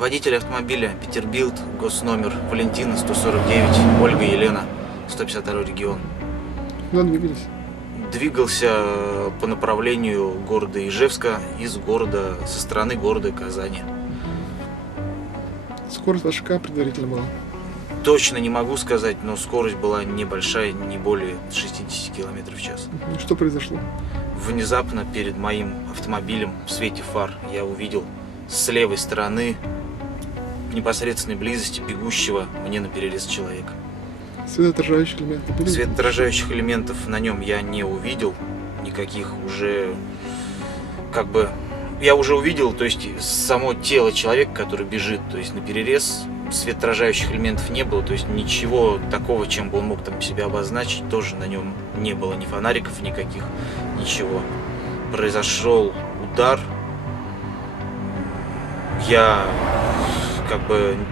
Водитель автомобиля Петербилд, госномер Валентина 149, Ольга Елена, 152 регион. Куда двигались? Двигался по направлению города Ижевска со стороны города Казани. Скорость ваша какая предварительно была? Точно не могу сказать, но скорость была небольшая, не более 60 км в час. Что произошло? Внезапно перед моим автомобилем в свете фар я увидел с левой стороны в непосредственной близости бегущего мне на перерез человека. Светоотражающие элементы были? Светоотражающих элементов на нем я не увидел, никаких уже, я уже увидел, то есть само тело человека, который бежит, то есть на перерез, светоотражающих элементов не было, то есть ничего такого, чем бы он мог там себя обозначить, тоже на нем не было, ни фонариков никаких, ничего. Произошел удар, я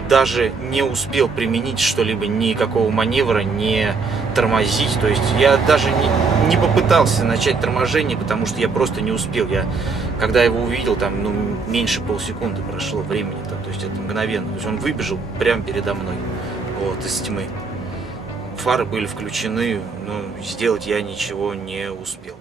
даже не успел применить что-либо, никакого маневра, не тормозить, то есть я даже не попытался начать торможение, потому что я просто не успел. Когда его увидел, там меньше полсекунды прошло времени, то есть это мгновенно, то есть он выбежал прямо передо мной, из тьмы. Фары были включены, но сделать я ничего не успел.